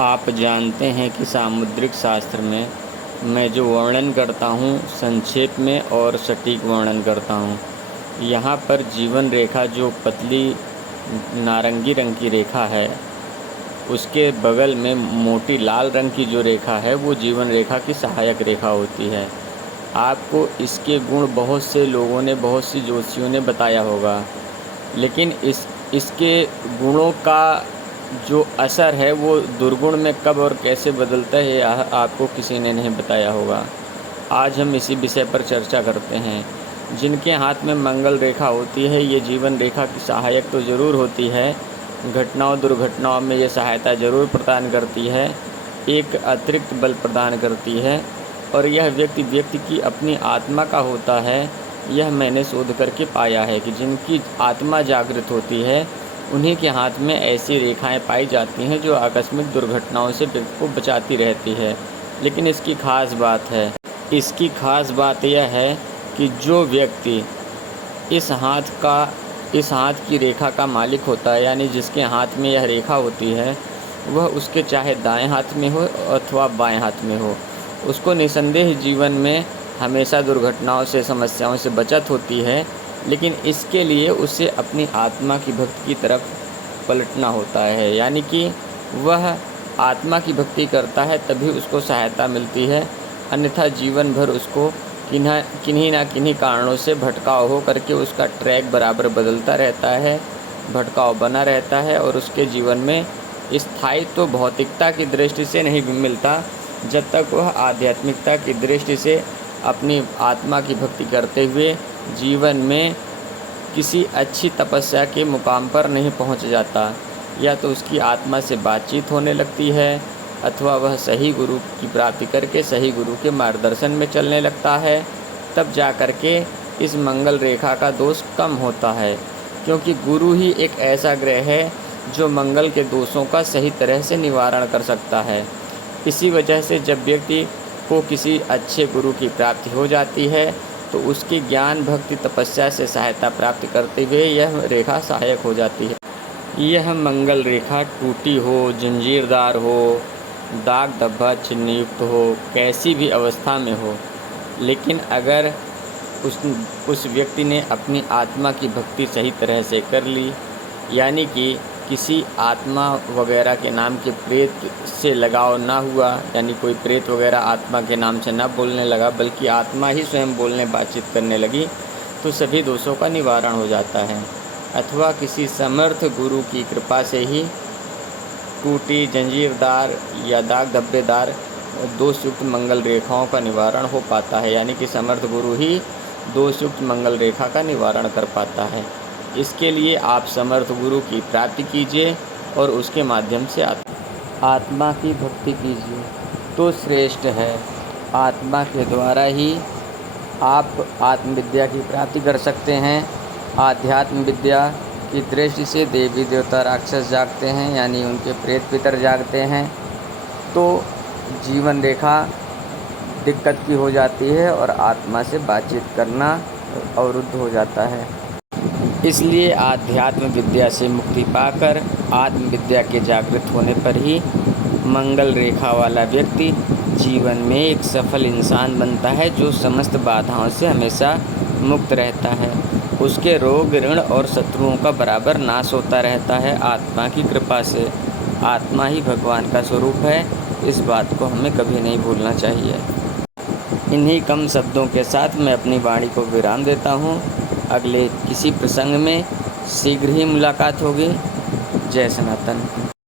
आप जानते हैं कि सामुद्रिक शास्त्र में मैं जो वर्णन करता हूँ संक्षेप में और सटीक वर्णन करता हूँ। यहाँ पर जीवन रेखा जो पतली नारंगी रंग की रेखा है, उसके बगल में मोटी लाल रंग की जो रेखा है वो जीवन रेखा की सहायक रेखा होती है। आपको इसके गुण बहुत से लोगों ने, बहुत सी ज्योतिषियों ने बताया होगा, लेकिन इसके गुणों का जो असर है वो दुर्गुण में कब और कैसे बदलता है यह आपको किसी ने नहीं बताया होगा। आज हम इसी विषय पर चर्चा करते हैं। जिनके हाथ में मंगल रेखा होती है ये जीवन रेखा की सहायक तो ज़रूर होती है, घटनाओं दुर्घटनाओं में ये सहायता ज़रूर प्रदान करती है, एक अतिरिक्त बल प्रदान करती है और यह व्यक्ति की अपनी आत्मा का होता है। यह मैंने शोध करके पाया है कि जिनकी आत्मा जागृत होती है उन्हीं के हाथ में ऐसी रेखाएं पाई जाती हैं जो आकस्मिक दुर्घटनाओं से व्यक्ति को बचाती रहती है। लेकिन इसकी खास बात यह है कि जो व्यक्ति इस हाथ की रेखा का मालिक होता है, यानी जिसके हाथ में यह रेखा होती है, वह उसके चाहे दाएं हाथ में हो अथवा बाएं हाथ में हो, उसको निसंदेह जीवन में हमेशा दुर्घटनाओं से, समस्याओं से बचत होती है। लेकिन इसके लिए उसे अपनी आत्मा की भक्ति की तरफ पलटना होता है, यानी कि वह आत्मा की भक्ति करता है तभी उसको सहायता मिलती है। अन्यथा जीवन भर उसको किन्हीं ना किन्हीं कारणों से भटकाव हो करके उसका ट्रैक बराबर बदलता रहता है, भटकाव बना रहता है और उसके जीवन में स्थायित्व तो भौतिकता की दृष्टि से नहीं मिलता जब तक वह आध्यात्मिकता की दृष्टि से अपनी आत्मा की भक्ति करते हुए जीवन में किसी अच्छी तपस्या के मुकाम पर नहीं पहुंच जाता। या तो उसकी आत्मा से बातचीत होने लगती है अथवा वह सही गुरु की प्राप्ति करके सही गुरु के मार्गदर्शन में चलने लगता है। तब जा कर के इस मंगल रेखा का दोष कम होता है, क्योंकि गुरु ही एक ऐसा ग्रह है जो मंगल के दोषों का सही तरह से निवारण कर सकता है। इसी वजह से जब व्यक्ति को किसी अच्छे गुरु की प्राप्ति हो जाती है तो उसकी ज्ञान, भक्ति, तपस्या से सहायता प्राप्त करते हुए यह रेखा सहायक हो जाती है। यह मंगल रेखा टूटी हो, जंजीरदार हो, दाग धब्बा चिन्हयुक्त हो, कैसी भी अवस्था में हो, लेकिन अगर उस व्यक्ति ने अपनी आत्मा की भक्ति सही तरह से कर ली, यानी कि किसी आत्मा वगैरह के नाम के प्रेत से लगाव ना हुआ, यानी कोई प्रेत वगैरह आत्मा के नाम से ना बोलने लगा बल्कि आत्मा ही स्वयं बोलने बातचीत करने लगी, तो सभी दोषों का निवारण हो जाता है। अथवा किसी समर्थ गुरु की कृपा से ही टूटी, जंजीरदार या दाग धब्बेदार दोषयुक्त मंगल रेखाओं का निवारण हो पाता है, यानी कि समर्थ गुरु ही दोषयुक्त मंगल रेखा का निवारण कर पाता है। इसके लिए आप समर्थ गुरु की प्राप्ति कीजिए और उसके माध्यम से आत्मा की भक्ति कीजिए तो श्रेष्ठ है। आत्मा के द्वारा ही आप आत्मविद्या की प्राप्ति कर सकते हैं। आध्यात्म विद्या की दृष्टि से देवी देवता राक्षस जागते हैं, यानी उनके प्रेत पितर जागते हैं, तो जीवन रेखा दिक्कत की हो जाती है और आत्मा से बातचीत करना अवरुद्ध हो जाता है। इसलिए आध्यात्म विद्या से मुक्ति पाकर आत्मविद्या के जागृत होने पर ही मंगल रेखा वाला व्यक्ति जीवन में एक सफल इंसान बनता है, जो समस्त बाधाओं से हमेशा मुक्त रहता है। उसके रोग, ऋण और शत्रुओं का बराबर नाश होता रहता है आत्मा की कृपा से। आत्मा ही भगवान का स्वरूप है, इस बात को हमें कभी नहीं भूलना चाहिए। इन्हीं कम शब्दों के साथ मैं अपनी वाणी को विराम देता हूँ। अगले किसी प्रसंग में शीघ्र ही मुलाकात होगी। जय सनातन।